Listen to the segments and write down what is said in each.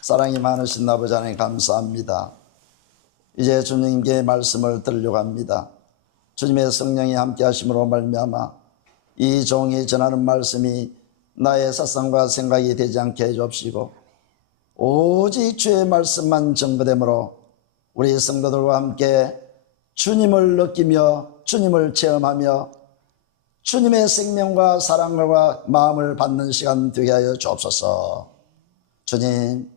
사랑이 많으신 아버지 하나님 감사합니다. 이제 주님께 말씀을 들으려고 합니다. 주님의 성령이 함께 하심으로 말미암아 이 종이 전하는 말씀이 나의 사상과 생각이 되지 않게 해주옵시고 오직 주의 말씀만 전거되므로 우리 성도들과 함께 주님을 느끼며 주님을 체험하며 주님의 생명과 사랑과 마음을 받는 시간 되게 하여 주옵소서. 주님,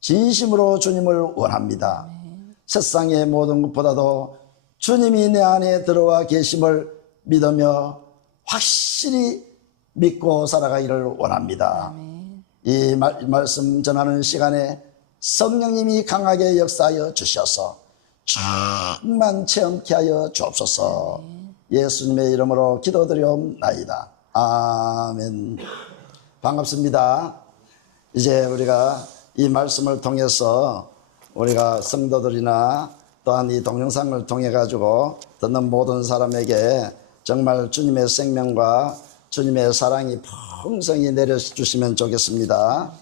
진심으로 주님을 원합니다. 세상의 모든 것보다도 주님이 내 안에 들어와 계심을 믿으며 확실히 믿고 살아가기를 원합니다. 이 말씀 전하는 시간에 성령님이 강하게 역사하여 주셔서 충만 체험케 하여 주옵소서. 예수님의 이름으로 기도드리옵나이다. 아멘. 반갑습니다. 이제 우리가 이 말씀을 통해서 우리가 성도들이나 또한 이 동영상을 통해 가지고 듣는 모든 사람에게 정말 주님의 생명과 주님의 사랑이 풍성히 내려주시면 좋겠습니다.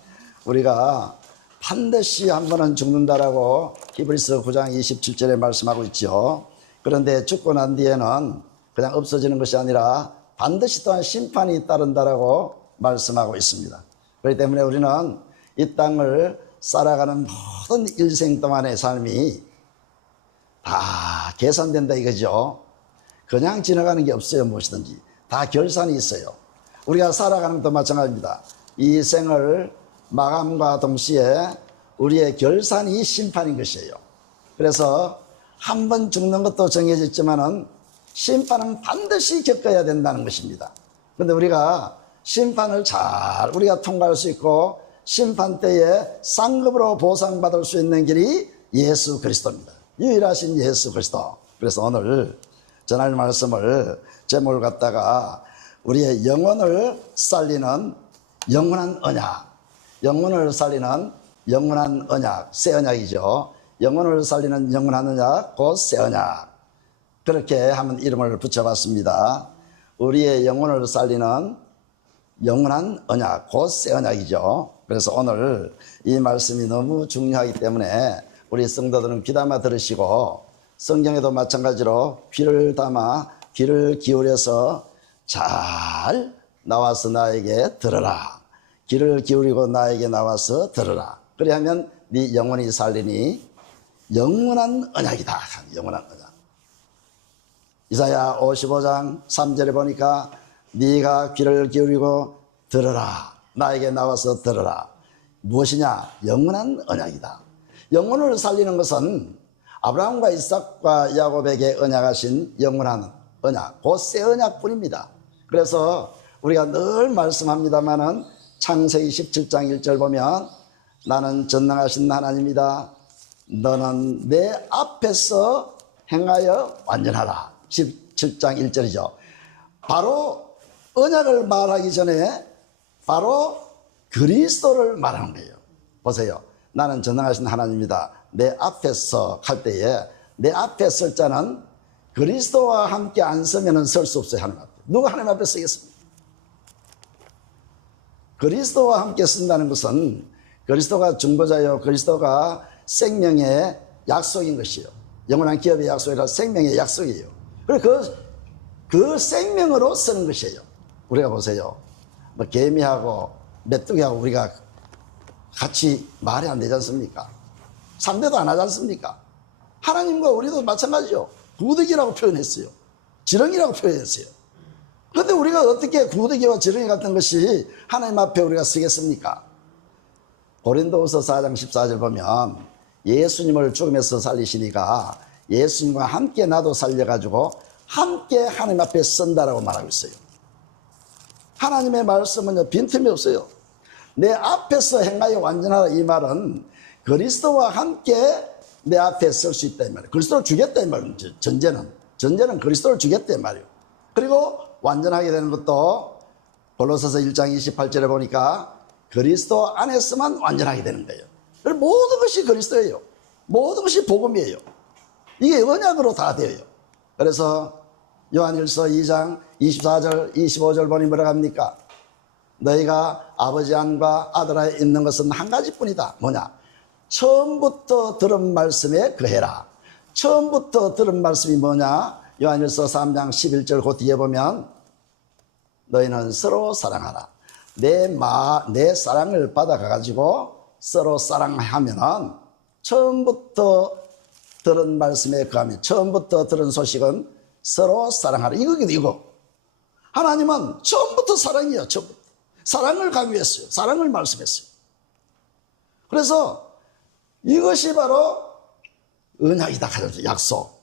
우리가 반드시 한 번은 죽는다라고 히브리서 9장 27절에 말씀하고 있죠. 그런데 죽고 난 뒤에는 그냥 없어지는 것이 아니라 반드시 또한 심판이 따른다라고 말씀하고 있습니다. 그렇기 때문에 우리는 이 땅을 살아가는 모든 일생 동안의 삶이 다 계산된다 이거죠. 그냥 지나가는 게 없어요. 무엇이든지 다 결산이 있어요. 우리가 살아가는 것도 마찬가지입니다. 이 생을 마감과 동시에 우리의 결산이 심판인 것이에요. 그래서 한 번 죽는 것도 정해져 있지만은 심판은 반드시 겪어야 된다는 것입니다. 그런데 우리가 심판을 잘 우리가 통과할 수 있고 심판 때에 상급으로 보상받을 수 있는 길이 예수 그리스도입니다. 유일하신 예수 그리스도. 그래서 오늘 전할 말씀을 제목을 갖다가 우리의 영혼을 살리는 영원한 언약, 영혼을 살리는 영원한 언약, 새 언약이죠. 영혼을 살리는 영원한 언약, 곧 새 언약. 그렇게 한번 이름을 붙여봤습니다. 우리의 영혼을 살리는 영원한 언약, 곧 새 언약이죠. 그래서 오늘 이 말씀이 너무 중요하기 때문에 우리 성도들은 귀담아 들으시고 성경에도 마찬가지로 귀를 담아 귀를 기울여서 잘 나와서 나에게 들으라. 귀를 기울이고 나에게 나와서 들으라. 그리하면 네 영혼이 살리니 영원한 언약이다. 영원한 언약. 이사야 55장 3절에 보니까 네가 귀를 기울이고 들으라. 나에게 나와서 들으라. 무엇이냐? 영원한 언약이다. 영혼을 살리는 것은 아브라함과 이삭과 야곱에게 언약하신 영원한 언약, 곧 새 언약뿐입니다. 그래서 우리가 늘 말씀합니다마는 창세기 17장 1절 보면 나는 전능하신 하나님이다. 너는 내 앞에서 행하여 완전하라. 17장 1절이죠. 바로 언약을 말하기 전에 바로 그리스도를 말하는 거예요. 보세요. 나는 전능하신 하나님이다. 내 앞에서 할 때에 내 앞에 설 자는 그리스도와 함께 안 서면 설 수 없어요. 하나님 앞에. 누가 하나님 앞에 서겠습니까? 그리스도와 함께 쓴다는 것은 그리스도가 중보자요, 그리스도가 생명의 약속인 것이에요. 영원한 기업의 약속이라 생명의 약속이에요. 그리고 그 생명으로 쓰는 것이에요. 우리가 보세요. 뭐 개미하고 메뚜기하고 우리가 같이 말이 안 되지 않습니까? 상대도 안 하지 않습니까? 하나님과 우리도 마찬가지죠. 구더기라고 표현했어요. 지렁이라고 표현했어요. 그런데 우리가 어떻게 구더기와 지렁이 같은 것이 하나님 앞에 우리가 쓰겠습니까? 고린도후서 4장 14절 보면 예수님을 죽음에서 살리시니까 예수님과 함께 나도 살려가지고 함께 하나님 앞에 선다라고 말하고 있어요. 하나님의 말씀은 빈틈이 없어요. 내 앞에서 행하여 완전하라. 이 말은 그리스도와 함께 내 앞에 설 수 있다 이 말이에요. 그리스도를 주겠다 이 말이에요. 전제는 그리스도를 주겠다 이 말이에요. 그리고 완전하게 되는 것도 골로새서 1장 28절에 보니까 그리스도 안에서만 완전하게 되는 거예요. 모든 것이 그리스도예요. 모든 것이 복음이에요. 이게 언약으로 다 되어요. 그래서 요한일서 2장 24절 25절 보니 뭐라고 합니까? 너희가 아버지 안과 아들 안에 있는 것은 한 가지뿐이다. 뭐냐? 처음부터 들은 말씀에 거해라. 처음부터 들은 말씀이 뭐냐? 요한일서 3장 11절 그 뒤에 보면 너희는 서로 사랑하라. 내 사랑을 받아가지고 서로 사랑하면은 처음부터 들은 말씀에 거하면 처음부터 들은 소식은 서로 사랑하라. 이거. 하나님은 처음부터 사랑이에요. 처음부터. 사랑을 강요했어요. 사랑을 말씀했어요. 그래서 이것이 바로 언약이다. 약속.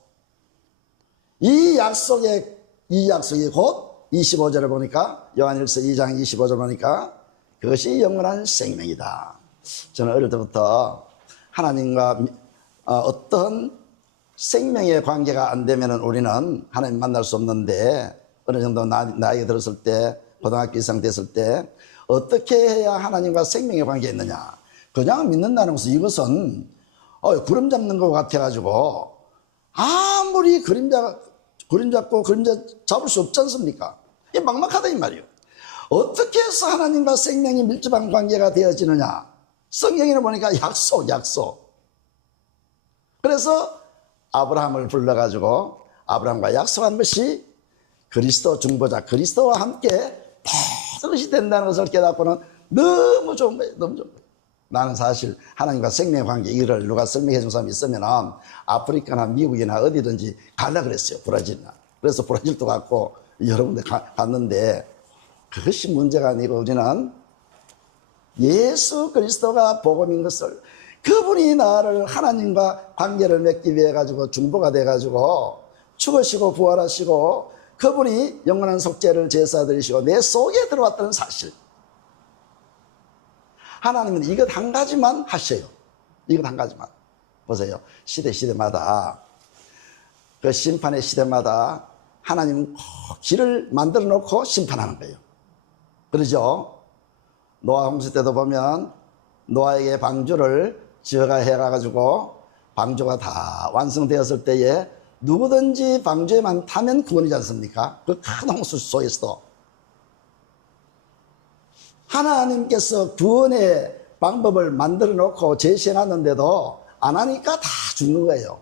이 약속이 곧 25절에 보니까 요한일서 2장 25절 보니까 그것이 영원한 생명이다. 저는 어릴 때부터 하나님과 어떤 생명의 관계가 안 되면 우리는 하나님 만날 수 없는데 어느 정도 나이가 들었을 때 고등학교 이상 됐을 때 어떻게 해야 하나님과 생명의 관계가 있느냐. 그냥 믿는다는 것은 이것은 구름 잡는 것 같아가지고 아무리 그림 잡고 그림자 잡을 수 없지 않습니까? 이게 막막하다 이 말이에요. 어떻게 해서 하나님과 생명이 밀접한 관계가 되어지느냐. 성경에는 보니까 약속. 그래서 아브라함을 불러가지고 아브라함과 약속한 것이 그리스도 중보자 그리스도와 함께 모든 것이 된다는 것을 깨닫고는 너무 좋은 거예요. 너무 좋은 거예요. 나는 사실 하나님과 생명의 관계 이거를 누가 설명해 준 사람이 있으면 아프리카나 미국이나 어디든지 가려고 그랬어요. 브라질이나. 그래서 브라질도 갔고 여러 군데 갔는데 그것이 문제가 아니고 우리는 예수 그리스도가 복음인 것을 그분이 나를 하나님과 관계를 맺기 위해 가지고 중보가 돼 가지고 죽으시고 부활하시고 그분이 영원한 속죄를 제사 드리시고 내 속에 들어왔다는 사실. 하나님은 이것 한 가지만 하셔요. 이것 한 가지만. 보세요. 시대마다 그 심판의 시대마다 하나님은 꼭 길을 만들어 놓고 심판하는 거예요. 그러죠? 노아 홍수 때도 보면 노아에게 방주를 지어가 해가지고 방주가 다 완성되었을 때에 누구든지 방주에만 타면 구원이지 않습니까? 그 큰 홍수 속에서도 하나님께서 구원의 방법을 만들어 놓고 제시해 놨는데도 안 하니까 다 죽는 거예요.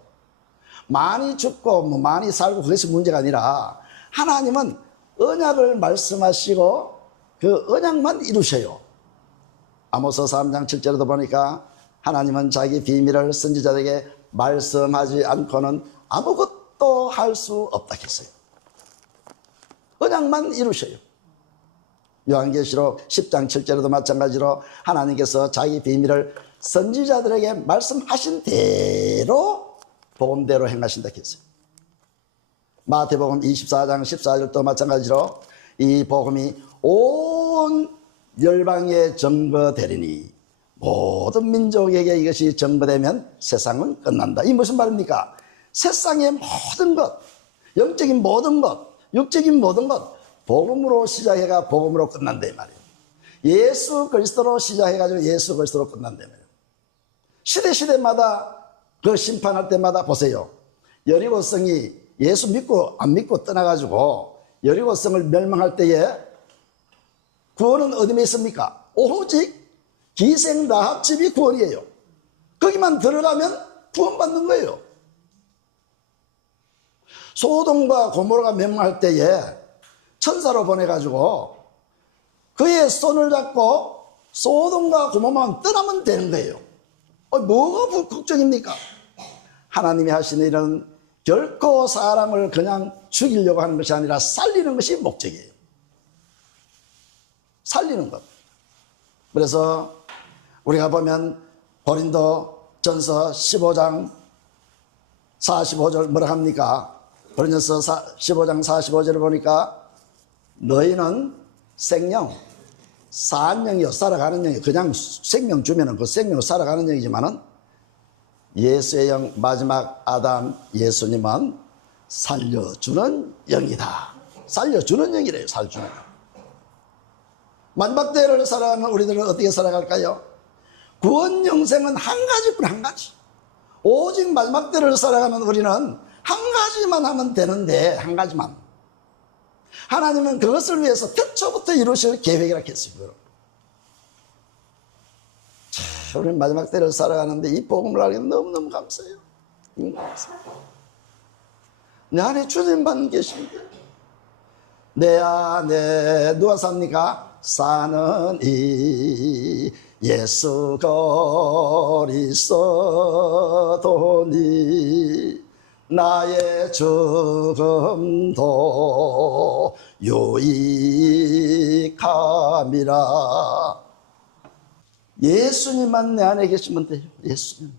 많이 죽고 많이 살고 그것이 문제가 아니라 하나님은 언약을 말씀하시고 그 언약만 이루셔요. 아모스 3장 7절에도 보니까 하나님은 자기 비밀을 선지자들에게 말씀하지 않고는 아무것도 할 수 없다 했어요. 언약만 이루셔요. 요한계시록 10장 7절에도 마찬가지로 하나님께서 자기 비밀을 선지자들에게 말씀하신 대로 복음대로 행하신다 했어요. 마태복음 24장 14절도 마찬가지로 이 복음이 온 열방에 전거되리니 모든 민족에게 이것이 전거되면 세상은 끝난다. 이 무슨 말입니까? 세상의 모든 것, 영적인 모든 것, 육적인 모든 것 복음으로 시작해가 복음으로 끝난다 이 말이에요. 예수 그리스도로 시작해가지고 예수 그리스도로 끝난다 이 말이에요. 시대마다 그 심판할 때마다 보세요. 여리고성이 예수 믿고 안 믿고 떠나가지고 여리고성을 멸망할 때에 구원은 어디에 있습니까? 오직 기생 라합집이 구원이에요. 거기만 들어가면 구원받는 거예요. 소돔과 고모라가 멸망할 때에 천사로 보내가지고 그의 손을 잡고 소돔과 고모만 떠나면 되는 거예요. 뭐가 걱정입니까? 하나님이 하시는 일은 결코 사람을 그냥 죽이려고 하는 것이 아니라 살리는 것이 목적이에요. 살리는 것. 그래서 우리가 보면 고린도 전서 15장 45절 뭐라 합니까? 고린도서 15장 45절을 보니까 너희는 생명, 산 영이요, 살아가는 영이요. 그냥 생명 주면은 그 생명으로 살아가는 영이지만은 예수의 영, 마지막 아담 예수님은 살려주는 영이다. 살려주는 영이래요, 살주는 영. 마지막 때를 살아가는 우리들은 어떻게 살아갈까요? 구원 영생은 한 가지뿐, 한 가지. 오직 마지막 때를 살아가는 우리는 한 가지만 하면 되는데, 한 가지만. 하나님은 그것을 위해서 태초부터 이루실 계획이라 했어요. 자, 우리 마지막 때를 살아가는데 이 복음을 알게 너무너무 감사해요. 내 안에 주님만 계십니다. 내 안에 누가 삽니까? 사는 이 예수 그리스도니 나의 죽음도 유익함이라. 예수님만 내 안에 계시면 돼요. 예수님.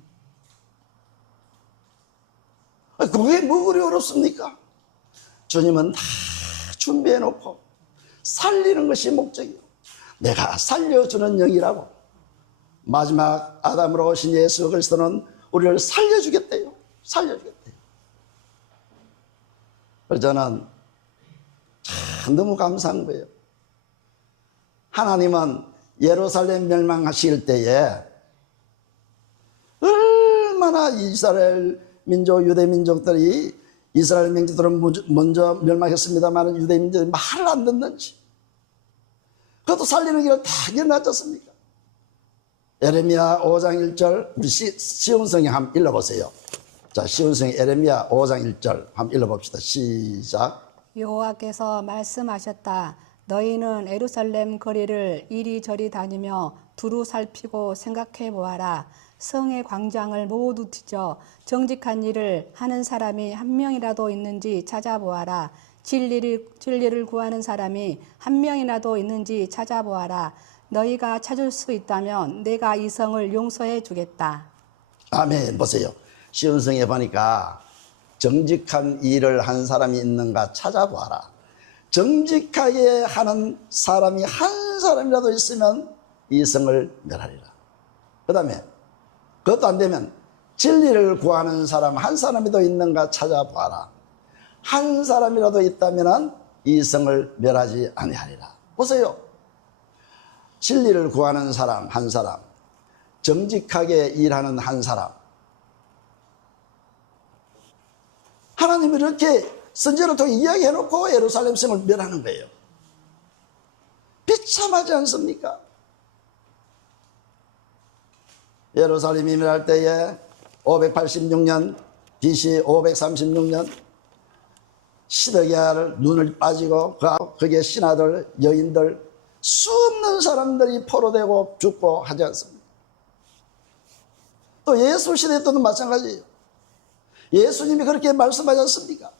그게 뭐 그리 어렵습니까? 주님은 다 준비해 놓고 살리는 것이 목적이요, 내가 살려주는 영이라고. 마지막 아담으로 오신 예수 그리스도는 우리를 살려주겠대요. 살려주겠대요. 그래서 저는 참 너무 감사한 거예요. 하나님은 예루살렘 멸망하실 때에 얼마나 이스라엘 민족, 유대 민족들이, 이스라엘 민족들은 먼저 멸망했습니다만 유대 민족들이 말을 안 듣는지, 그것도 살리는 길을 다 열어놨지 않습니까? 에레미야 5장 1절, 우리 시온성에 한번 읽어보세요. 자, 시온성에 에레미야 5장 1절 한번 읽어봅시다. 시작. 여호와께서 말씀하셨다. 너희는 예루살렘 거리를 이리저리 다니며 두루 살피고 생각해 보아라. 성의 광장을 모두 뒤져 정직한 일을 하는 사람이 한 명이라도 있는지 찾아보아라. 진리를 구하는 사람이 한 명이라도 있는지 찾아보아라. 너희가 찾을 수 있다면 내가 이 성을 용서해 주겠다. 아멘. 보세요. 시온성에 보니까 정직한 일을 한 사람이 있는가 찾아보아라. 정직하게 하는 사람이 한 사람이라도 있으면 이 성을 멸하리라. 그 다음에 그것도 안 되면 진리를 구하는 사람 한 사람이라도 있는가 찾아보아라. 한 사람이라도 있다면 이 성을 멸하지 아니하리라. 보세요. 진리를 구하는 사람 한 사람, 정직하게 일하는 한 사람. 하나님이 이렇게 선지자를 통해 이야기해놓고 예루살렘 성을 멸하는 거예요. 비참하지 않습니까? 예루살렘이 멸할 때에 586년 BC 536년 시드기야를 눈을 빠지고 거기에 신하들, 여인들 수없는 사람들이 포로되고 죽고 하지 않습니까? 또 예수 시대 때도 마찬가지예요. 예수님이 그렇게 말씀하지 않습니까?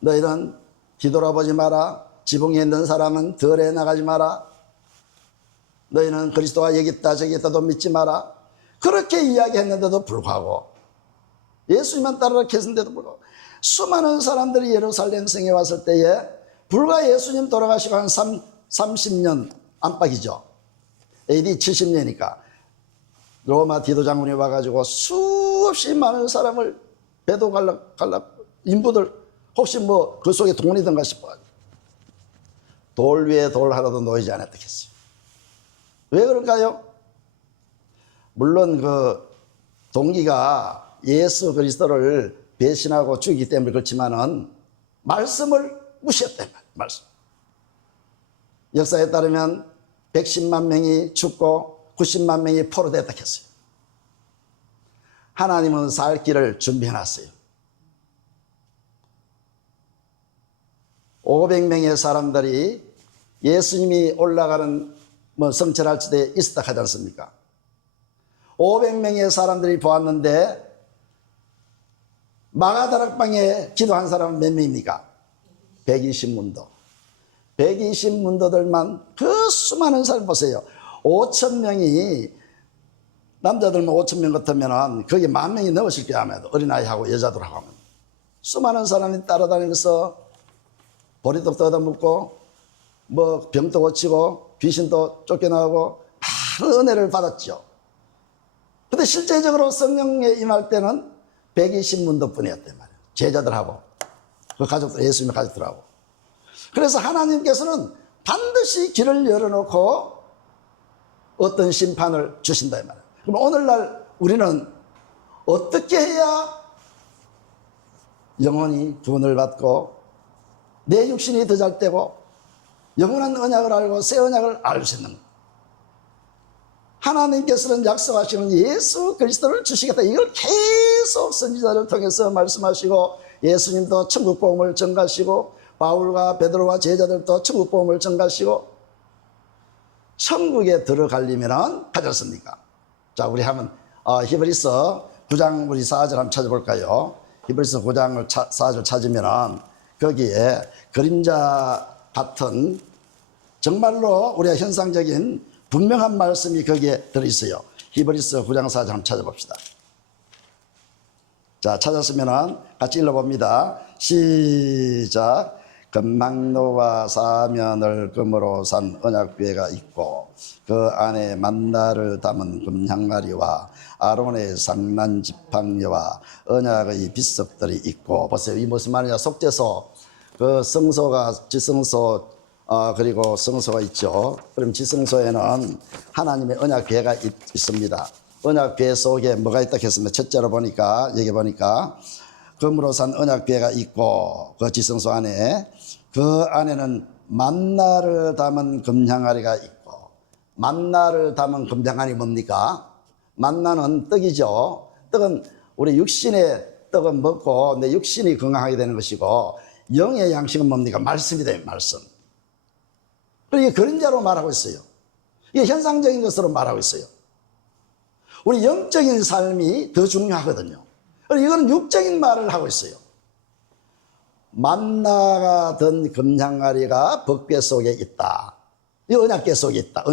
너희는 뒤돌아보지 마라. 지붕에 있는 사람은 덜에 나가지 마라. 너희는 그리스도가 여기 있다 저기 있다도 믿지 마라. 그렇게 이야기했는데도 불구하고, 예수님만 따르라 했는데도 불구하고 수많은 사람들이 예루살렘 성에 왔을 때에 불과 예수님 돌아가시고 한 30년 안팎이죠. AD 70년이니까 로마 디도 장군이 와가지고 수없이 많은 사람을 배도 갈락 인부들 혹시 뭐 그 속에 동원이던가 싶어가지고 돌 위에 돌 하나도 놓이지 않았다 했어요. 왜 그럴까요? 물론 그 동기가 예수 그리스도를 배신하고 죽이기 때문에 그렇지만은 말씀을 무시했단 말이에요. 말씀. 역사에 따르면 110만 명이 죽고 90만 명이 포로됐다 했어요. 하나님은 살 길을 준비해놨어요. 500명의 사람들이 예수님이 올라가는 성천할 지대에 있었다 하지 않습니까? 500명의 사람들이 보았는데 마가다락방에 기도한 사람은 몇 명입니까? 120문도. 120문도들만 그 수많은 사람 보세요. 5,000명이 남자들만 5,000명 같으면 거기 10,000명이 넘었을 거야. 아마도 어린아이하고 여자들하고 하면 수많은 사람이 따라다니면서 보리떡도 얻어먹고 뭐 병도 고치고 귀신도 쫓겨나고 많은 은혜를 받았죠. 근데 실제적으로 성령에 임할 때는 120문도 뿐이었단 말이에요. 제자들하고 그 가족들, 예수님의 가족들하고. 그래서 하나님께서는 반드시 길을 열어놓고 어떤 심판을 주신다 이 말이에요. 그럼 오늘날 우리는 어떻게 해야 영원히 구원을 받고 내 육신이 더 잘 되고 영원한 언약을 알고 새 언약을 알 수 있는, 하나님께서는 약속하시는 예수 그리스도를 주시겠다, 이걸 계속 선지자를 통해서 말씀하시고, 예수님도 천국 복음을 전가하시고, 바울과 베드로와 제자들도 천국 복음을 전가하시고, 천국에 들어가려면 가졌습니까? 자, 우리 한번 히브리서 9장 우리 4절 한번 찾아볼까요? 히브리서 9장 4절 찾으면 거기에 그림자 같은 정말로 우리가 현상적인 분명한 말씀이 거기에 들어있어요. 히브리서 9장 4절 한번 찾아봅시다. 자, 찾았으면 같이 읽어봅니다. 시작. 금망로와 사면을 금으로 산 언약궤가 있고 그 안에 만나를 담은 금향가리와 아론의 상난 지팡이와 언약의 비석들이 있고, 보세요. 이 무슨 말이냐? 속죄소, 그 성소가 지성소, 그리고 성소가 있죠. 그럼 지성소에는 하나님의 언약궤가 있습니다. 언약궤 속에 뭐가 있다 했으면 첫째로 보니까, 여기 보니까 금으로 산 언약궤가 있고 그 지성소 안에, 그 안에는 만나를 담은 금향아리가 있고, 만나를 담은 금향아리 뭡니까? 만나는 떡이죠. 떡은 우리 육신의 떡은 먹고 내 육신이 건강하게 되는 것이고, 영의 양식은 뭡니까? 말씀이 돼요. 말씀. 이게 그림자로 말하고 있어요. 이게 현상적인 것으로 말하고 있어요. 우리 영적인 삶이 더 중요하거든요. 이거는 육적인 말을 하고 있어요. 만나가 든 금향아리가 법궤 속에 있다. 이 언약궤 속에 있다.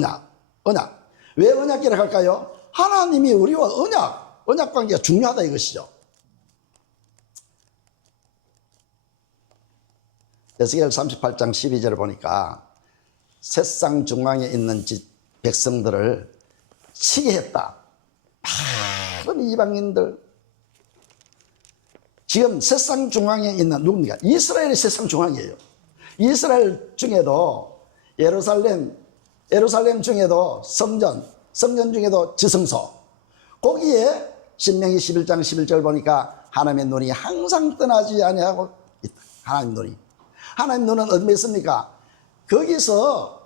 언약. 왜 언약궤를 할까요? 하나님이 우리와 언약 관계가 중요하다 이것이죠. 에스겔 38장 12절을 보니까 세상 중앙에 있는 백성들을 치게 했다. 많은 이방인들, 지금 세상 중앙에 있는 누굽니까? 이스라엘이 세상 중앙이에요. 이스라엘 중에도 예루살렘 중에도 성전 중에도 지성소, 거기에 신명기 11장 11절 보니까 하나님의 눈이 항상 떠나지 아니하고 있다. 하나님 눈은 어디에 있습니까? 거기서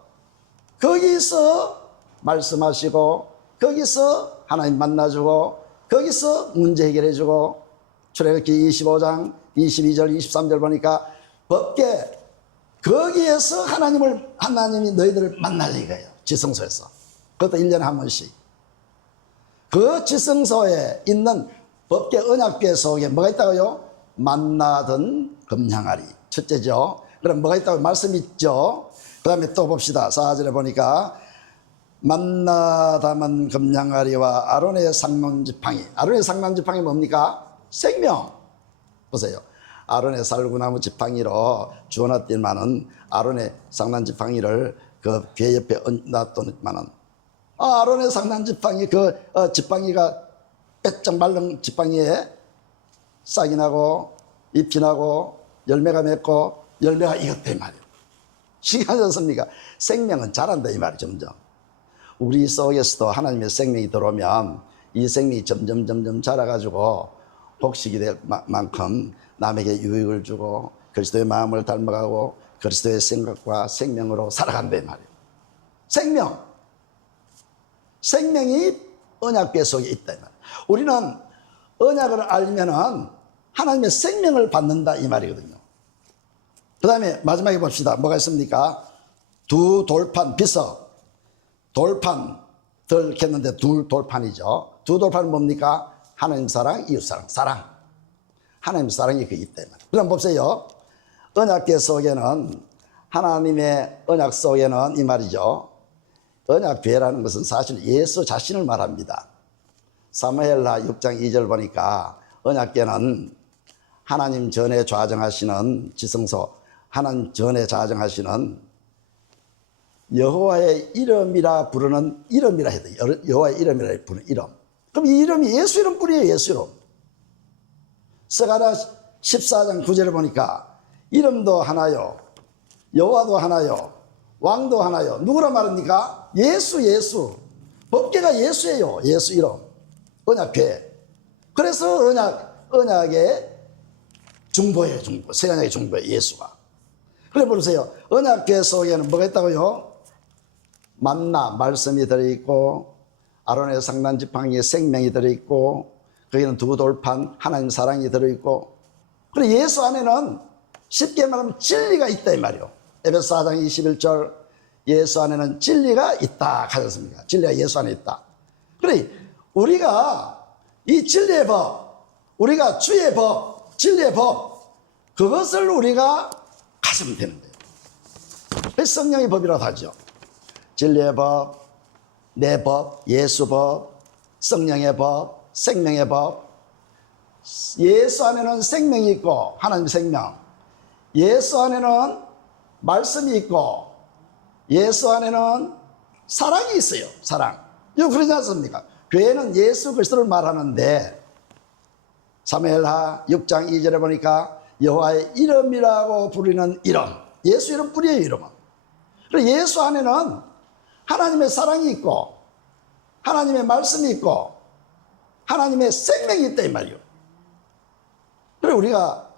말씀하시고, 거기서 하나님 만나주고, 거기서 문제 해결해주고. 출애굽기 25장 22절 23절 보니까 법궤, 거기에서 하나님이 너희들을 만나려 이거예요. 지성소에서. 그것도 1년에 한 번씩. 그 지성소에 있는 법궤 언약궤 속에 뭐가 있다고요? 만나던 금향아리. 첫째죠. 그럼 뭐가 있다고? 말씀이 있죠. 그 다음에 또 봅시다. 4절에 보니까 만나 담은 금향아리와 아론의 상론지팡이. 아론의 상론지팡이 뭡니까? 생명. 보세요. 아론의 살구나무 지팡이로 주워놨더니만은, 아론의 상난지팡이를 그 궤 옆에 놔뒀더니만은, 아론의 상난지팡이, 지팡이가 빼쩍 말른 지팡이에 싹이 나고 잎이 나고 열매가 맺고 열매가 익었다 이 말이에요. 신기하지 않습니까? 생명은 자란다 이 말이죠. 점점 우리 속에서도 하나님의 생명이 들어오면 이 생명이 점점 자라가지고 복식이 될 만큼 남에게 유익을 주고 그리스도의 마음을 닮아가고 그리스도의 생각과 생명으로 살아간다 이 말이에요. 생명이 언약궤 속에 있다 이 말이에요. 우리는 언약을 알면은 하나님의 생명을 받는다 이 말이거든요. 그 다음에 마지막에 봅시다. 뭐가 있습니까? 두 돌판, 비석, 돌판 덜 캤는데 둘 돌판이죠. 두 돌판은 뭡니까? 하나님 사랑, 이웃 사랑. 하나님 사랑이 그 있다. 그럼 보세요. 언약궤 속에는, 하나님의 언약 속에는 이 말이죠. 언약궤라는 것은 사실 예수 자신을 말합니다. 사무엘하 6장 2절 보니까 언약궤는 하나님 전에 좌정하시는 지성소, 하나님 전에 좌정하시는 여호와의 이름이라 부르는 이름이라 해도 여호와의 이름이라 부르는 이름. 그럼 이 이름이 예수 이름 뿐이에요. 예수 이름. 스가랴 14장 9절을 보니까 이름도 하나요, 여호와도 하나요, 왕도 하나요. 누구라 말합니까? 예수. 법궤가 예수예요. 예수 이름. 언약궤. 그래서 언약의 중보예요. 중보. 새 언약의 중보예요. 예수가. 그래 보세요. 언약궤 속에는 뭐가 있다고요? 만나 말씀이 들어있고 아론의 상단 지팡이에 생명이 들어있고 거기는 두 돌판 하나님 사랑이 들어있고 그리고 예수 안에는 쉽게 말하면 진리가 있다 이 말이요. 에베소 4장 21절 예수 안에는 진리가 있다 하셨습니까? 진리가 예수 안에 있다. 그래 우리가 이 진리의 법, 우리가 주의 법, 진리의 법 그것을 우리가 가지면 되는 거예요. 그래서 성령의 법이라고 하죠. 진리의 법, 내 법, 예수 법, 성령의 법, 생명의 법. 예수 안에는 생명이 있고 하나님의 생명, 예수 안에는 말씀이 있고 예수 안에는 사랑이 있어요. 사랑. 이거 그러지 않습니까? 교회는 예수 그리스도를 말하는데 사무엘하 6장 2절에 보니까 여호와의 이름이라고 부르는 이름, 예수 이름 뿌리의 이름은. 그리고 예수 안에는 하나님의 사랑이 있고 하나님의 말씀이 있고 하나님의 생명이 있다 이 말이요. 그리고 우리가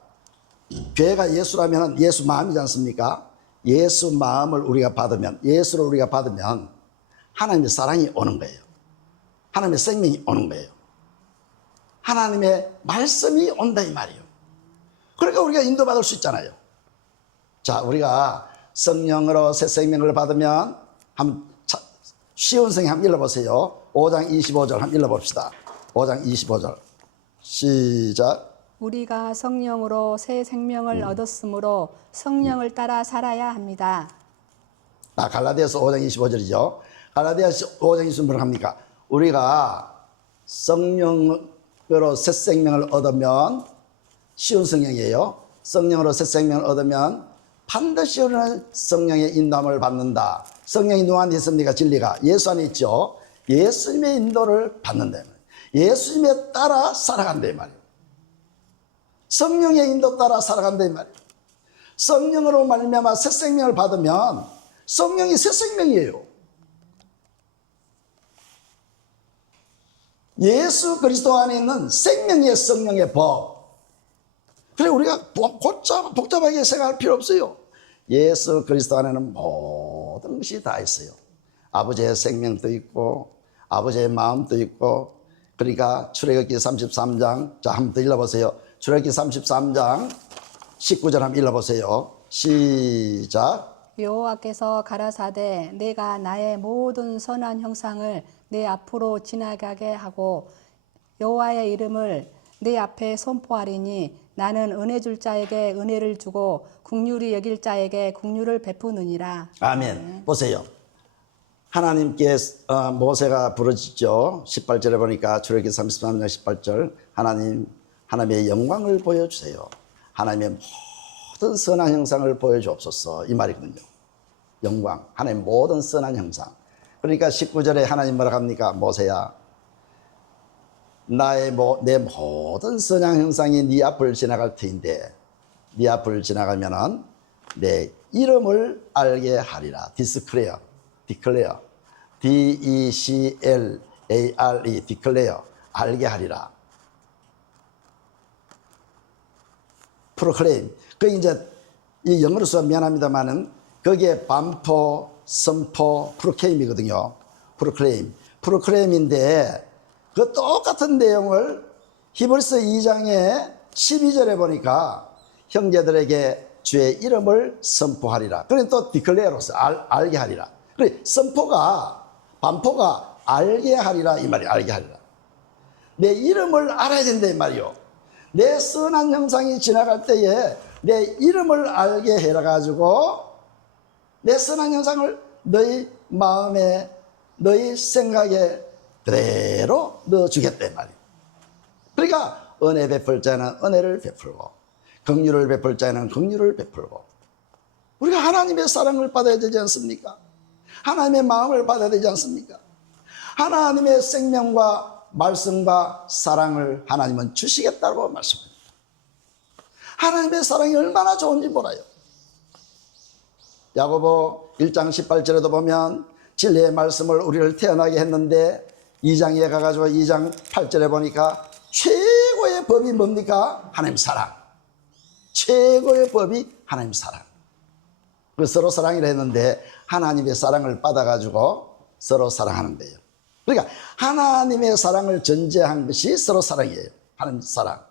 교회가 예수라면 예수 마음이지 않습니까? 예수 마음을 우리가 받으면, 예수를 우리가 받으면 하나님의 사랑이 오는 거예요. 하나님의 생명이 오는 거예요. 하나님의 말씀이 온다 이 말이에요. 그러니까 우리가 인도받을 수 있잖아요. 자, 우리가 성령으로 새 생명을 받으면 한번 쉬운 성경 한번 읽어보세요. 5장 25절 한번 읽어봅시다. 5장 25절 시작. 우리가 성령으로 새 생명을 얻었으므로 성령을 따라 살아야 합니다. 갈라디아서 5장 25절이죠. 갈라디아서 5장 25절 합니까? 우리가 성령으로 새 생명을 얻으면 쉬운 성령이에요. 성령으로 새 생명을 얻으면 반드시 우리는 성령의 인도함을 받는다. 성령이 누구 안에 있습니까? 진리가 예수 안에 있죠. 예수님의 인도를 받는다. 예수님에 따라 살아간다 이 말이에요. 성령의 인도 따라 살아간다 이 말이에요. 성령으로 말미암아 새 생명을 받으면 성령이 새 생명이에요. 예수 그리스도 안에 있는 생명의 성령의 법. 그래 우리가 복잡하게 생각할 필요 없어요. 예수 그리스도 안에는 모든 것이 다 있어요. 아버지의 생명도 있고 아버지의 마음도 있고. 그러니까 출애굽기 33장 자 한번 더 읽어보세요. 출애굽기 33장 19절 한번 읽어보세요. 시작. 여호와께서 가라사대 내가 나의 모든 선한 형상을 내 앞으로 지나가게 하고 여호와의 이름을 내 앞에 선포하리니 나는 은혜 줄 자에게 은혜를 주고 긍휼히 여길 자에게 긍휼을 베푸느니라. 아멘. 보세요. 하나님께 모세가 부르짖죠. 18절에 보니까 출애굽기 33장 18절 하나님의 영광을 보여주세요. 하나님의 모든 선한 형상을 보여주옵소서 이 말이거든요. 영광, 하나님의 모든 선한 형상. 그러니까 19절에 하나님 뭐라고 합니까? 모세야 내 모든 선한 형상이 네 앞을 지나갈 터인데 네 앞을 지나가면은 내 이름을 알게 하리라. 디스클레어, D-E-C-L-A-R-E, 디클레어, 알게 하리라. 프로클레임. 그 이제 이 영어로 써 미안합니다만은 거기에 반포, 선포, 프로클레임이거든요. 프로클레임인데 그 똑같은 내용을 히브리서 2장의 12절에 보니까 형제들에게 주의 이름을 선포하리라. 그래 또 디클레어로서 알게 하리라. 그래 반포가 알게 하리라 이 말이야. 알게 하리라. 내 이름을 알아야 된다 이 말이요. 내 선한 형상이 지나갈 때에 내 이름을 알게 해가지고 내 선한 형상을 너희 마음에 너희 생각에 그대로 넣어주겠다 이 말이에요. 그러니까 은혜 베풀 자는 은혜를 베풀고 긍휼을 베풀 자는 긍휼을 베풀고 우리가 하나님의 사랑을 받아야 되지 않습니까? 하나님의 마음을 받아야 되지 않습니까? 하나님의 생명과 말씀과 사랑을 하나님은 주시겠다고 말씀합니다. 하나님의 사랑이 얼마나 좋은지 몰라요. 야고보 1장 18절에도 보면 진리의 말씀을 우리를 태어나게 했는데 2장에 가가지고 2장 8절에 보니까 최고의 법이 뭡니까? 하나님 사랑. 최고의 법이 하나님 사랑. 그 서로 사랑이라 했는데 하나님의 사랑을 받아가지고 서로 사랑하는 거예요. 그러니까 하나님의 사랑을 전제한 것이 서로 사랑이에요. 하나님 사랑.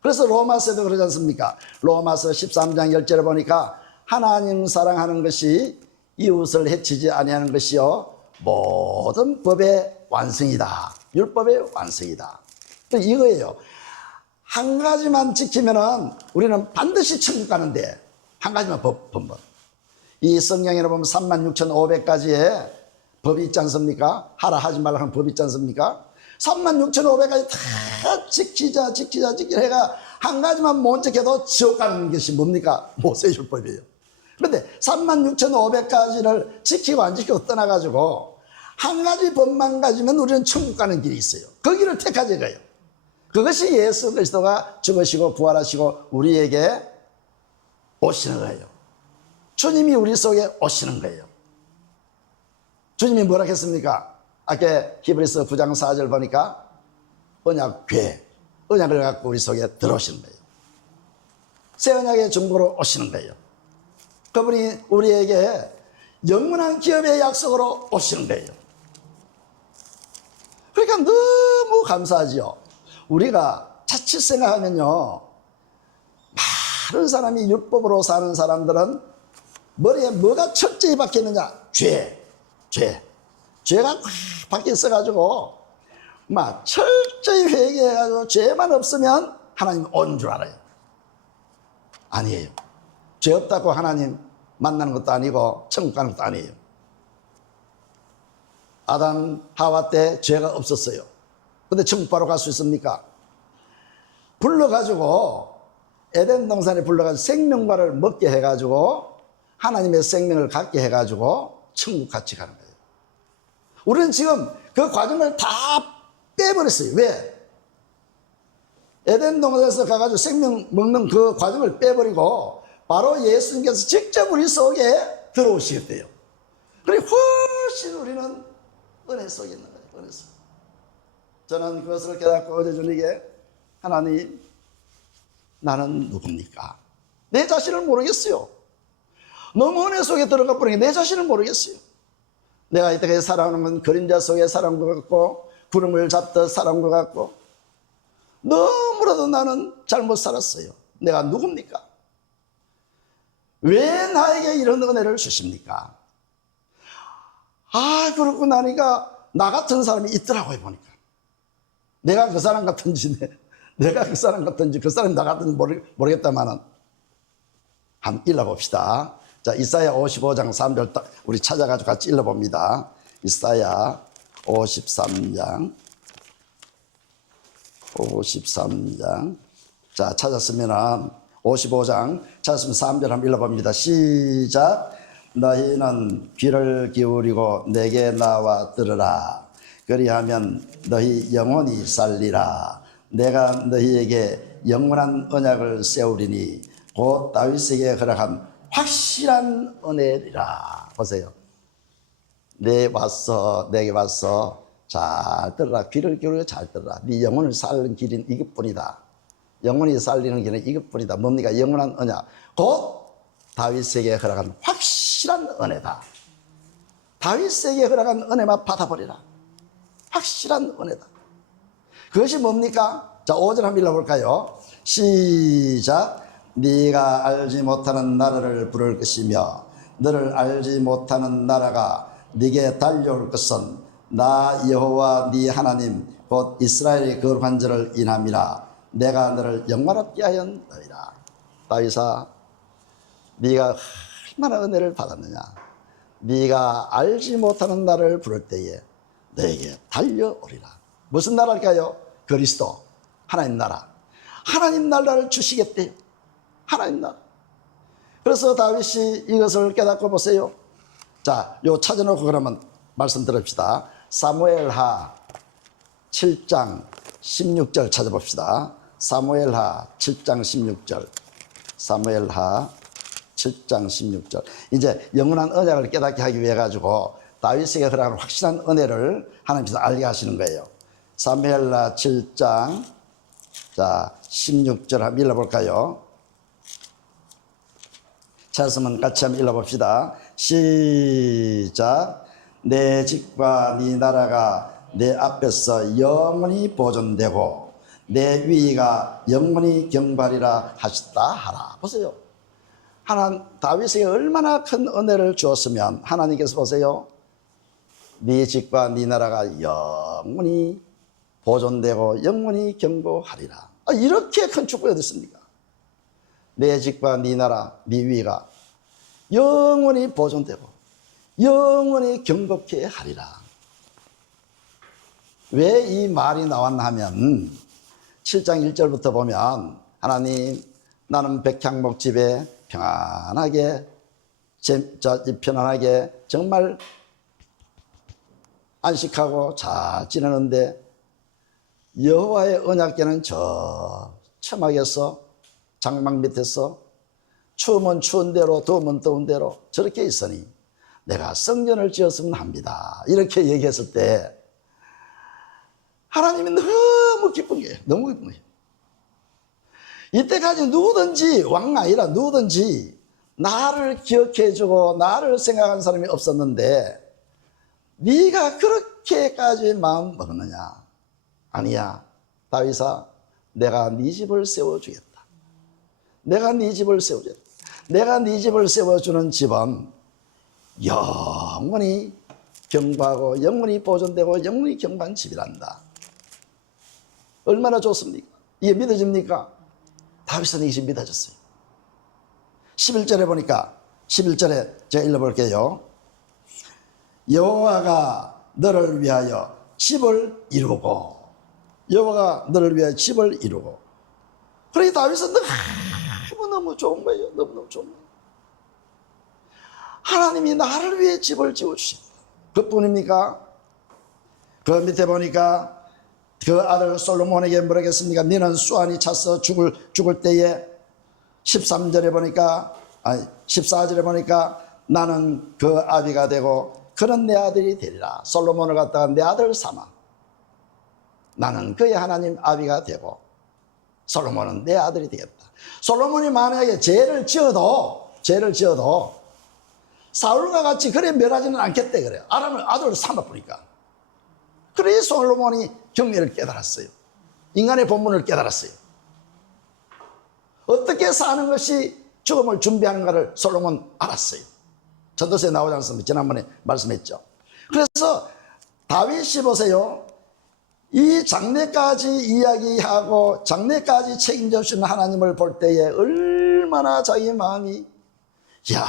그래서 로마서도 그러지 않습니까? 로마서 13장 10절에 보니까 하나님 사랑하는 것이 이웃을 해치지 아니하는 것이요 모든 법의 완성이다. 율법의 완성이다. 이거예요. 한 가지만 지키면은 우리는 반드시 천국 가는데 한 가지만 법만. 이 성경에 보면 36,500가지의 법이 있지 않습니까? 하라 하지 말라 하는 법이 있지 않습니까? 36,500가지 다 지키자 해가 한 가지만 못 지켜도 지옥 가는 것이 뭡니까? 모세율법이에요. 그런데 36,500가지를 지키고 안 지키고 떠나가지고 한 가지 법만 가지면 우리는 천국 가는 길이 있어요. 그 길을 택하지 가요. 그것이 예수 그리스도가 죽으시고 부활하시고 우리에게 오시는 거예요. 주님이 우리 속에 오시는 거예요. 주님이 뭐라 했습니까? 아까 히브리서 9장 4절 보니까 언약궤, 언약을 갖고 우리 속에 들어오시는 거예요. 새 언약의 중보로 오시는 거예요. 그분이 우리에게 영원한 기업의 약속으로 오시는 거예요. 그러니까 너무 감사하지요. 우리가 자칫 생각하면요, 많은 사람이 율법으로 사는 사람들은 머리에 뭐가 철저히 박혀있느냐? 죄가 꽉 박혀 있어가지고 막 철저히 회개해가지고 죄만 없으면 하나님 온 줄 알아요. 아니에요. 죄 없다고 하나님 만나는 것도 아니고 천국 가는 것도 아니에요. 아담 하와 때 죄가 없었어요. 근데 천국 바로 갈 수 있습니까? 불러가지고 에덴 동산에 불러가지고 생명과를 먹게 해가지고 하나님의 생명을 갖게 해가지고 천국 같이 가는 거예요. 우리는 지금 그 과정을 다 빼버렸어요. 왜? 에덴 동산에서 가가지고 생명 먹는 그 과정을 빼버리고 바로 예수님께서 직접 우리 속에 들어오시겠대요. 그래 훨씬 우리는 은혜 속에 있는 거예요. 은혜 속. 저는 그것을 깨닫고 어제 주님께 하나님 나는 누굽니까? 내 자신을 모르겠어요. 너무 은혜 속에 들어가 버리니 내 자신을 모르겠어요. 내가 이때까지 살아오는 건 그림자 속에 살아온 것 같고 구름을 잡듯 살아온 것 같고 너무나도 나는 잘못 살았어요. 내가 누굽니까? 왜 나에게 이런 은혜를 주십니까? 아, 그렇고 나니까 나 같은 사람이 있더라고요, 보니까. 내가 그 사람 같은지, 내가 그 사람 같은지, 그 사람이 나 같은지 모르겠다마는 한번 읽어봅시다. 자, 이사야 55장 3절 딱 우리 찾아가지고 같이 읽어봅니다. 이사야 53장. 자, 찾았으면은 55장 찾았으면 3절 한번 읽어봅니다. 시작. 너희는 귀를 기울이고 내게 나와 들으라. 그리하면 너희 영혼이 살리라. 내가 너희에게 영원한 언약을 세우리니 곧 다윗에게 허락한 확실한 은혜리라. 보세요. 내게 와서 잘 들으라. 귀를 기울여 잘 들으라. 네 영혼을 살리는 길은 이것뿐이다. 영혼이 살리는 길은 이것뿐이다. 뭡니까? 영원한 언약. 곧 다윗에게 허락한 확실한 은혜다. 다윗에게 허락한 은혜만 받아버리라. 확실한 은혜다. 그것이 뭡니까? 자, 5절 한번 읽어볼까요? 시작. 네가 알지 못하는 나라를 부를 것이며 너를 알지 못하는 나라가 네게 달려올 것은 나 여호와 네 하나님 곧 이스라엘의 거룩한 자를 인함이라. 내가 너를 영광롭게 하여 너희라. 다윗아, 네가 얼마나 은혜를 받았느냐. 네가 알지 못하는 나라를 부를 때에 너에게 달려오리라. 무슨 나라일까요? 그리스도, 하나님 나라. 하나님 나라를 주시겠대요. 하나님 나라. 그래서 다윗이 이것을 깨닫고 보세요. 자, 요 찾아놓고 그러면 말씀 들읍시다. 사무엘하 7장 16절 찾아봅시다. 사무엘하 7장 16절. 사무엘하 7장 16절. 이제 영원한 언약을 깨닫게 하기 위해 가지고 다윗에게 허락한 확실한 은혜를 하나님께서 알게 하시는 거예요. 사무엘하 7장 자 16절 한번 읽어볼까요? 찾았으면 같이 한번 읽어봅시다. 시작. 내 집과 네 나라가 내 앞에서 영원히 보존되고 내 위가 영원히 경발이라 하셨다 하라. 보세요. 다윗에게 얼마나 큰 은혜를 주었으면 하나님께서 보세요. 네 집과 네 나라가 영원히 보존되고 영원히 경고하리라. 이렇게 큰 축복이 어디 있습니까? 내 집과 네 나라, 네 위가 영원히 보존되고 영원히 경고케 하리라. 왜 이 말이 나왔나 하면 7장 1절부터 보면 하나님 나는 백향목 집에 편안하게 정말 안식하고 잘 지내는데 여호와의 언약궤는 저 처막에서 장막 밑에서 추우면 추운 대로 더우면 더운 대로 저렇게 있으니 내가 성전을 지었으면 합니다. 이렇게 얘기했을 때 하나님이 너무 기쁜 거예요. 너무 기쁜 거예요. 이때까지 누구든지 왕 아니라 누구든지 나를 기억해주고 나를 생각하는 사람이 없었는데 네가 그렇게까지 마음 먹었느냐? 아니야. 다윗아, 내가 네 집을 세워주겠다. 내가 네 집을 세워주겠다. 내가 네 집을 세워주는 집은 영원히 경고하고 영원히 보존되고 영원히 경고한 집이란다. 얼마나 좋습니까? 이게 믿어집니까? 다윗은 이것이 믿어졌어요. 11절에 보니까 11절에 제가 읽어볼게요. 여호와가 너를 위하여 집을 이루고 여호와가 너를 위하여 집을 이루고 그러니 다윗은 너무너무 좋은 거예요. 너무너무 좋은 거예요. 하나님이 나를 위해 집을 지어주신다. 그뿐입니까? 그 밑에 보니까 그 아들 솔로몬에게 뭐라겠습니까? 너는 수완이 차서 죽을 때에 13절에 보니까 14절에 보니까 나는 그 아비가 되고 그는 내 아들이 되리라. 솔로몬을 갖다가 내 아들 삼아 나는 그의 하나님 아비가 되고 솔로몬은 내 아들이 되겠다. 솔로몬이 만약에 죄를 지어도 사울과 같이 그래 멸하지는 않겠대 그래요. 아들을 삼아보니까. 그래 솔로몬이 경례를 깨달았어요. 인간의 본분을 깨달았어요. 어떻게 사는 것이 죽음을 준비하는가를 솔로몬 알았어요. 전도서에 나오지 않습니까? 지난번에 말씀했죠. 그래서 다윗이 보세요. 이 장래까지 이야기하고 장래까지 책임져 주시는 하나님을 볼 때에 얼마나 자기 마음이 이야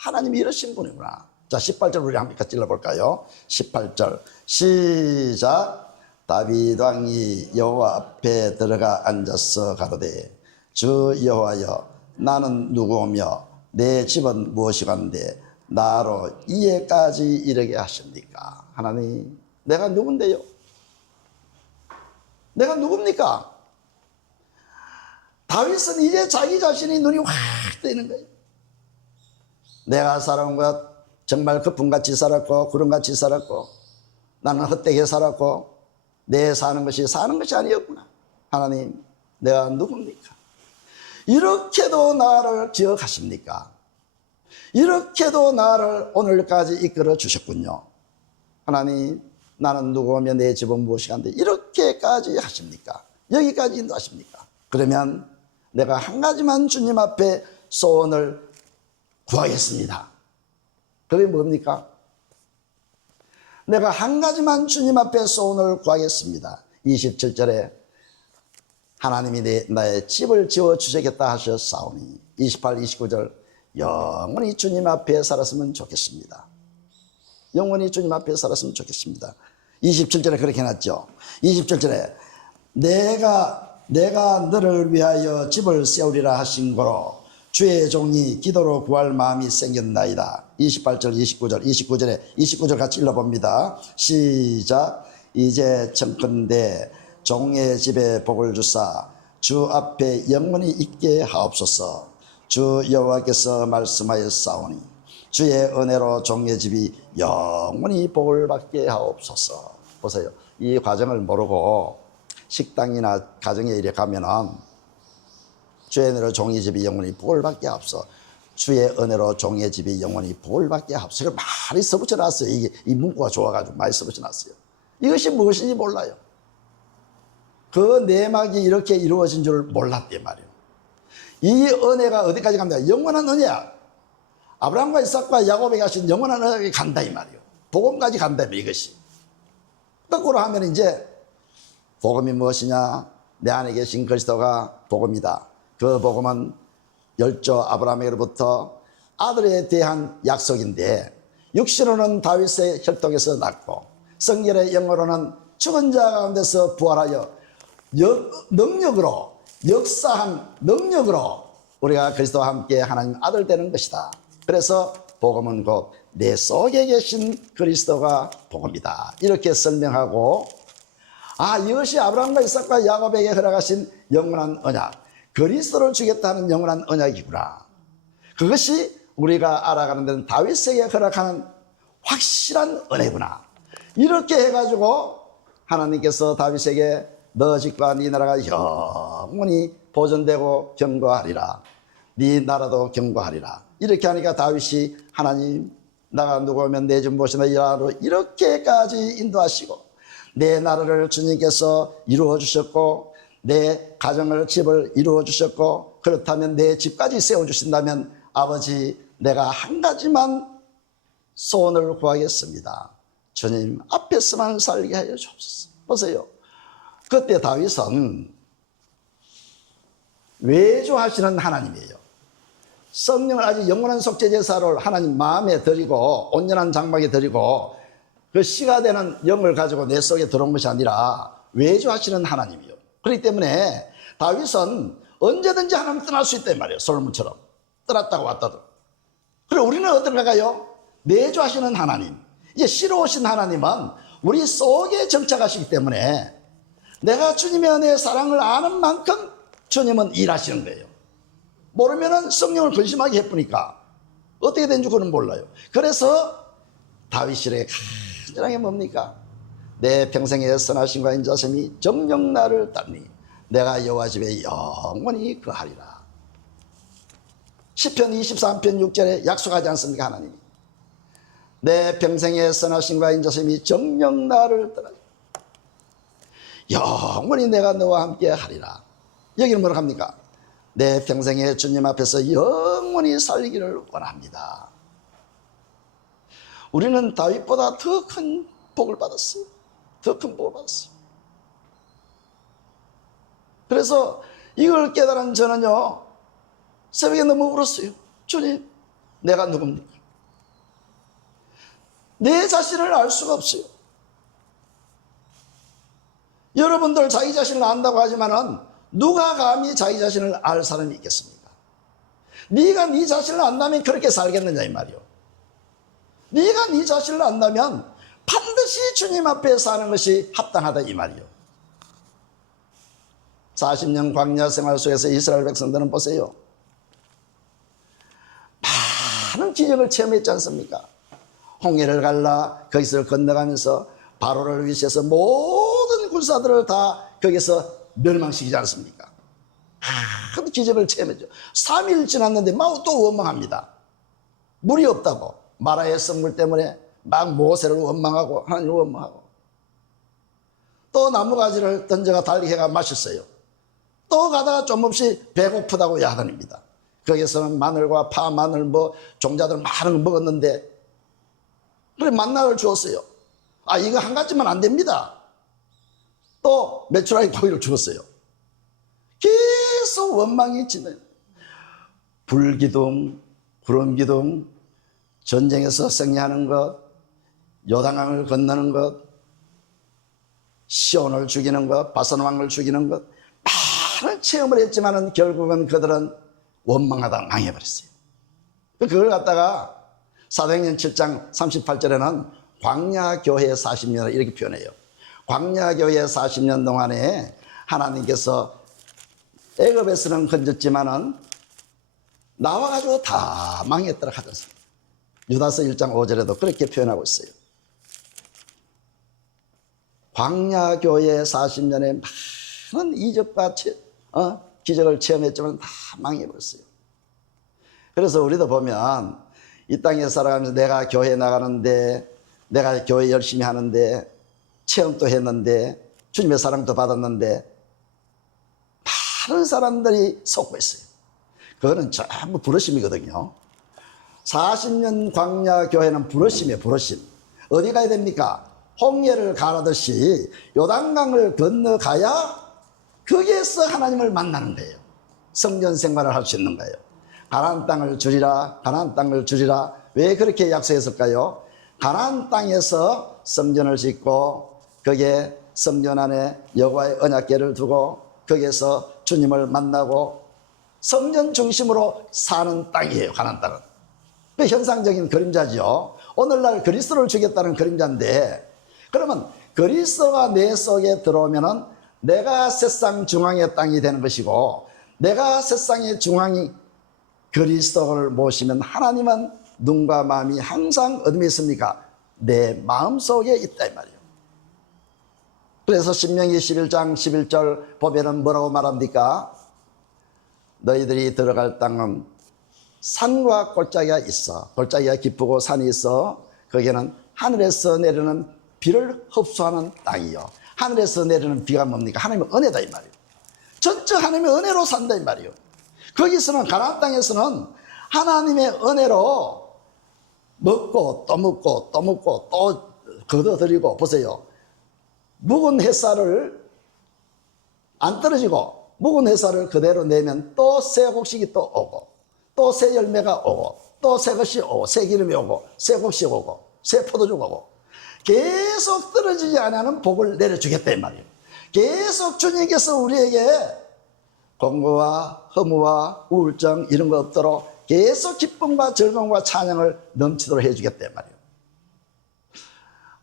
하나님이 이러신 분이구나. 자 18절 우리 함께 같이 찔러볼까요? 18절 시작. 다윗 왕이 여호와 앞에 들어가 앉아서 가로되 주 여호와여 나는 누구오며 내 집은 무엇이간데 나로 이에까지 이르게 하십니까? 하나님 내가 누군데요? 내가 누굽니까? 다윗은 이제 자기 자신이 눈이 확 뜨이는 거예요. 내가 살아온 것 정말 거품같이 살았고 구름같이 살았고 나는 헛되게 살았고 내 사는 것이 아니었구나. 하나님 내가 누굽니까? 이렇게도 나를 기억하십니까? 이렇게도 나를 오늘까지 이끌어 주셨군요. 하나님 나는 누구며 내 집은 무엇이간데 이렇게까지 하십니까? 여기까지 인도하십니까? 그러면 내가 한 가지만 주님 앞에 소원을 구하겠습니다. 그게 뭡니까? 내가 한 가지만 주님 앞에 소원을 구하겠습니다. 27절에 하나님이 나의 집을 지어주시겠다 하셨사오니 28, 29절 영원히 주님 앞에 살았으면 좋겠습니다. 영원히 주님 앞에 살았으면 좋겠습니다. 27절에 그렇게 해놨죠. 27절에 내가 너를 위하여 집을 세우리라 하신 거로 주의 종이 기도로 구할 마음이 생겼나이다. 28절 29절에 같이 읽어봅니다. 시작. 이제 청컨대 종의 집에 복을 주사 주 앞에 영원히 있게 하옵소서. 주 여호와께서 말씀하였사오니 주의 은혜로 종의 집이 영원히 복을 받게 하옵소서. 보세요. 이 과정을 모르고 식당이나 가정에 이래 가면은 주의 은혜로 종의 집이 영원히 복을 받게 하옵소서. 주의 은혜로 종의 집이 영원히 복을 받게 하옵소서. 많이 써붙여 놨어요. 이게 이 문구가 좋아가지고 많이 써붙여 놨어요. 이것이 무엇인지 몰라요. 그 내막이 이렇게 이루어진 줄 몰랐단 말이에요. 이 은혜가 어디까지 갑니까? 영원한 은혜야. 아브라함과 이삭과 야곱에게 하신 영원한 은혜가 간다 이 말이에요. 복음까지 간다 이것이. 거꾸로 하면 이제 복음이 무엇이냐? 내 안에 계신 그리스도가 복음이다. 그 복음은 열조 아브라함에게로부터 아들에 대한 약속인데, 육신으로는 다윗의 혈통에서 났고 성결의 영으로는 죽은 자 가운데서 부활하여 능력으로, 역사한 능력으로 우리가 그리스도와 함께 하나님 아들 되는 것이다. 그래서 복음은 곧 내 속에 계신 그리스도가 복음이다. 이렇게 설명하고, 이것이 아브라함과 이삭과 야곱에게 허락하신 영원한 언약, 그리스도를 주겠다는 영원한 언약이구나. 그것이 우리가 알아가는 데는 다윗에게 허락하는 확실한 은혜구나. 이렇게 해가지고 하나님께서 다윗에게 너 집과 네 나라가 영원히 보존되고 견고하리라. 네 나라도 견고하리라. 이렇게 하니까 다윗이 하나님, 나가 누구면 내 집 무엇이나 이라로 이렇게까지 인도하시고, 내 나라를 주님께서 이루어 주셨고 내 가정을, 집을 이루어 주셨고, 그렇다면 내 집까지 세워 주신다면 아버지, 내가 한 가지만 소원을 구하겠습니다. 주님 앞에서만 살게 하여 주옵소서. 보세요. 그때 다윗은 외주하시는 하나님이에요. 성령을 아주 영원한 속죄 제사를 하나님 마음에 드리고 온전한 장막에 드리고 그 씨가 되는 영을 가지고 내 속에 들어온 것이 아니라 외주하시는 하나님이요. 그렇기 때문에 다윗은 언제든지 하나님 떠날 수 있단 말이에요. 솔로몬처럼 떠났다가 왔다도. 그리고 우리는 어디로 가요? 내주하시는 하나님, 이제 씨로 오신 하나님은 우리 속에 정착하시기 때문에 내가 주님의 은혜의 사랑을 아는 만큼 주님은 일하시는 거예요. 모르면은 성령을 근심하게 해보니까 어떻게 된지 그는 몰라요. 그래서 다윗이 간절하게 뭡니까? 내 평생의 선하심과 인자심이 정녕 나를 따르니 내가 여호와 집에 영원히 거하리라. 시편 23편 6절에 약속하지 않습니까? 하나님이 내 평생의 선하심과 인자심이 정녕 나를 따르니 영원히 내가 너와 함께 하리라. 여기는 뭐라고 합니까? 내 평생에 주님 앞에서 영원히 살기를 원합니다. 우리는 다윗보다 더 큰 복을 받았어요. 더 큰 복을 받았어요. 그래서 이걸 깨달은 저는요, 새벽에 너무 울었어요. 주님, 내가 누굽니까? 내 자신을 알 수가 없어요. 여러분들 자기 자신을 안다고 하지만은 누가 감히 자기 자신을 알 사람이 있겠습니까? 네가 네 자신을 안다면 그렇게 살겠느냐 이 말이요. 네가 네 자신을 안다면 반드시 주님 앞에 사는 것이 합당하다 이 말이요. 40년 광야 생활 속에서 이스라엘 백성들은 보세요. 많은 기적을 체험했지 않습니까? 홍해를 갈라 거기서 건너가면서 바로를 위시해서 모든 군사들을 다 거기서 멸망시키지 않습니까? 큰 기적을 체험했죠. 3일 지났는데 막 또 원망합니다. 물이 없다고. 마라의 썩물 때문에 막 모세를 원망하고 하나님을 원망하고, 또 나무가지를 던져가 달리해가 마셨어요. 또 가다가 좀 없이 배고프다고 야단입니다. 거기서는 마늘과 파, 마늘 종자들 많은 거 먹었는데 그래 만나를 주었어요. 이거 한 가지만 안 됩니다. 또 메추라기 고기를 주었어요. 계속 원망이 지나요. 불기둥, 구름기둥, 전쟁에서 승리하는 것, 요단강을 건너는 것, 시온을 죽이는 것, 바산왕을 죽이는 것, 많은 체험을 했지만은 결국은 그들은 원망하다 망해버렸어요. 그걸 갖다가 사도행전 7장 38절에는 광야교회 40년을 이렇게 표현해요. 광야교회 40년 동안에 하나님께서 애굽에서는 건졌지만은 나와가지고 다 망했더라 하셨어요. 유다서 1장 5절에도 그렇게 표현하고 있어요. 광야교회 40년에 많은 이적과 기적을 체험했지만 다 망해버렸어요. 그래서 우리도 보면 이 땅에 살아가면서 내가 교회 나가는데, 내가 교회 열심히 하는데, 체험도 했는데, 주님의 사랑도 받았는데, 많은 사람들이 속고 있어요. 그거는 전부 부르심이거든요. 40년 광야 교회는 부르심이에요, 부르심. 어디 가야 됩니까? 홍해를 가라듯이 요단강을 건너가야 거기에서 하나님을 만나는 거예요. 성전 생활을 할 수 있는 거예요. 가나안 땅을 주리라, 가나안 땅을 주리라. 왜 그렇게 약속했을까요? 가나안 땅에서 성전을 짓고 거기에 성전 안에 여호와의 언약궤를 두고 거기에서 주님을 만나고 성전 중심으로 사는 땅이에요, 가나안 땅은. 그 현상적인 그림자지요. 오늘날 그리스도를 주겠다는 그림자인데, 그러면 그리스도가 내 속에 들어오면은 내가 세상 중앙의 땅이 되는 것이고, 내가 세상의 중앙이 그리스도를 모시면 하나님은 눈과 마음이 항상 어디에 있습니까? 내 마음속에 있다 이 말이에요. 그래서 신명기 11장 11절 보면은 뭐라고 말합니까? 너희들이 들어갈 땅은 산과 골짜기가 있어. 골짜기가 깊고 산이 있어. 거기에는 하늘에서 내리는 비를 흡수하는 땅이요. 하늘에서 내리는 비가 뭡니까? 하나님의 은혜다 이 말이에요. 전적 하나님의 은혜로 산다 이 말이에요. 거기서는 가나안 땅에서는 하나님의 은혜로 먹고 또 먹고 또 먹고 또 걷어들이고, 보세요. 묵은 햇살을 안 떨어지고 묵은 햇살을 그대로 내면 또 새 곡식이 또 오고, 또 새 열매가 오고, 또 새 것이 오고, 새 기름이 오고, 새 곡식이 오고, 새 포도주가 오고, 계속 떨어지지 않는 복을 내려주겠다 이 말이에요. 계속 주님께서 우리에게 공고와 허무와 우울증 이런 거 없도록 계속 기쁨과 즐거움과 찬양을 넘치도록 해주겠다 이 말이에요.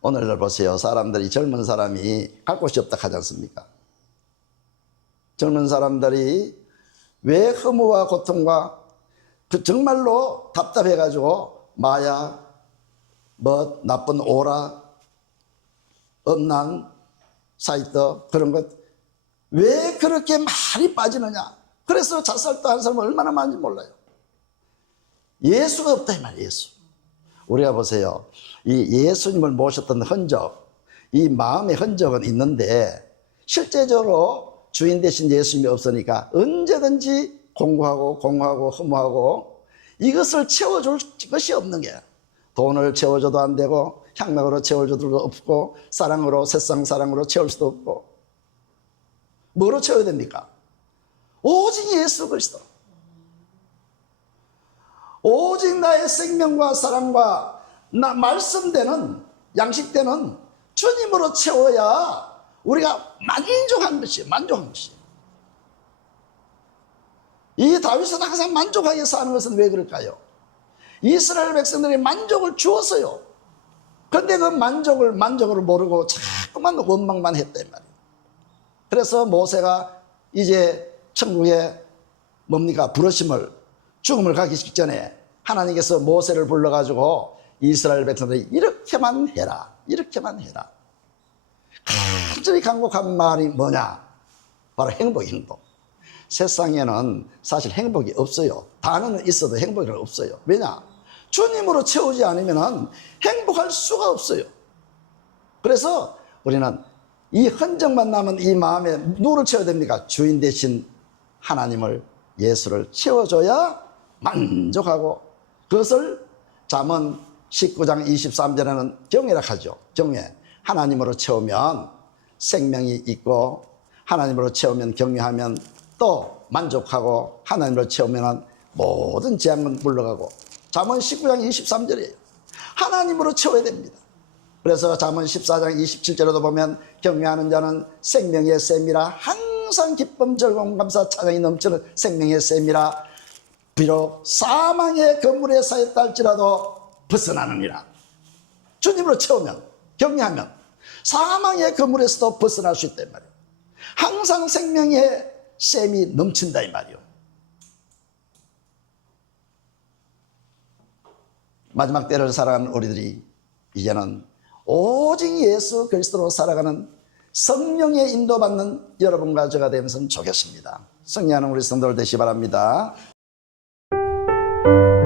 오늘날 보세요. 사람들이, 젊은 사람이 갈 곳이 없다 하지 않습니까? 젊은 사람들이 왜 허무와 고통과 정말로 답답해가지고 마약, 나쁜 오라, 음란, 사이트 그런 것 왜 그렇게 많이 빠지느냐? 그래서 자살도 하는 사람은 얼마나 많은지 몰라요. 예수가 없다 이 말이에요. 예수. 우리가 보세요. 이 예수님을 모셨던 흔적, 이 마음의 흔적은 있는데 실제적으로 주인 되신 예수님이 없으니까 언제든지 공고하고 허무하고 이것을 채워줄 것이 없는 거야. 돈을 채워줘도 안 되고, 향락으로 채워줘도 없고, 사랑으로, 세상 사랑으로 채울 수도 없고, 뭐로 채워야 됩니까? 오직 예수 그리스도. 오직 나의 생명과 사랑과 말씀되는, 양식되는 주님으로 채워야 우리가 만족한 것이에요. 만족한 것이에요. 이 다윗은 항상 만족하게 사는 것은 왜 그럴까요? 이스라엘 백성들이 만족을 주었어요. 그런데 그 만족을 모르고 자꾸만 원망만 했단 말이에요. 그래서 모세가 이제 천국에 부르심을, 죽음을 가기 직전에 하나님께서 모세를 불러가지고 이스라엘 백성들이 이렇게만 해라, 이렇게만 해라. 간절히 간곡한 말이 뭐냐? 바로 행복. 세상에는 사실 행복이 없어요. 단어는 있어도 행복이 없어요. 왜냐? 주님으로 채우지 않으면 행복할 수가 없어요. 그래서 우리는 이 흔적만 남은 이 마음에 누구를 채워야 됩니까? 주인 되신 하나님을, 예수를 채워줘야 만족하고, 그것을 잠언 19장 23절에는 경외라 하죠. 경외. 하나님으로 채우면 생명이 있고, 하나님으로 채우면 경외하면 또 만족하고, 하나님으로 채우면 모든 재앙은 물러가고. 잠언 19장 23절이에요. 하나님으로 채워야 됩니다. 그래서 잠언 14장 27절에도 보면 경외하는 자는 생명의 샘이라, 항상 기쁨, 즐거움, 감사, 찬양이 넘치는 생명의 샘이라, 비록 사망의 그물에 사였다 할지라도 벗어나느니라. 주님으로 채우면, 경외하면 사망의 그물에서도 벗어날 수 있단 말이에요. 항상 생명의 샘이 넘친다 이 말이에요. 마지막 때를 살아가는 우리들이 이제는 오직 예수 그리스도로 살아가는 성령의 인도받는 여러분과 저가 되면서 좋겠습니다. 승리하는 우리 성도들 되시기 바랍니다. 아멘.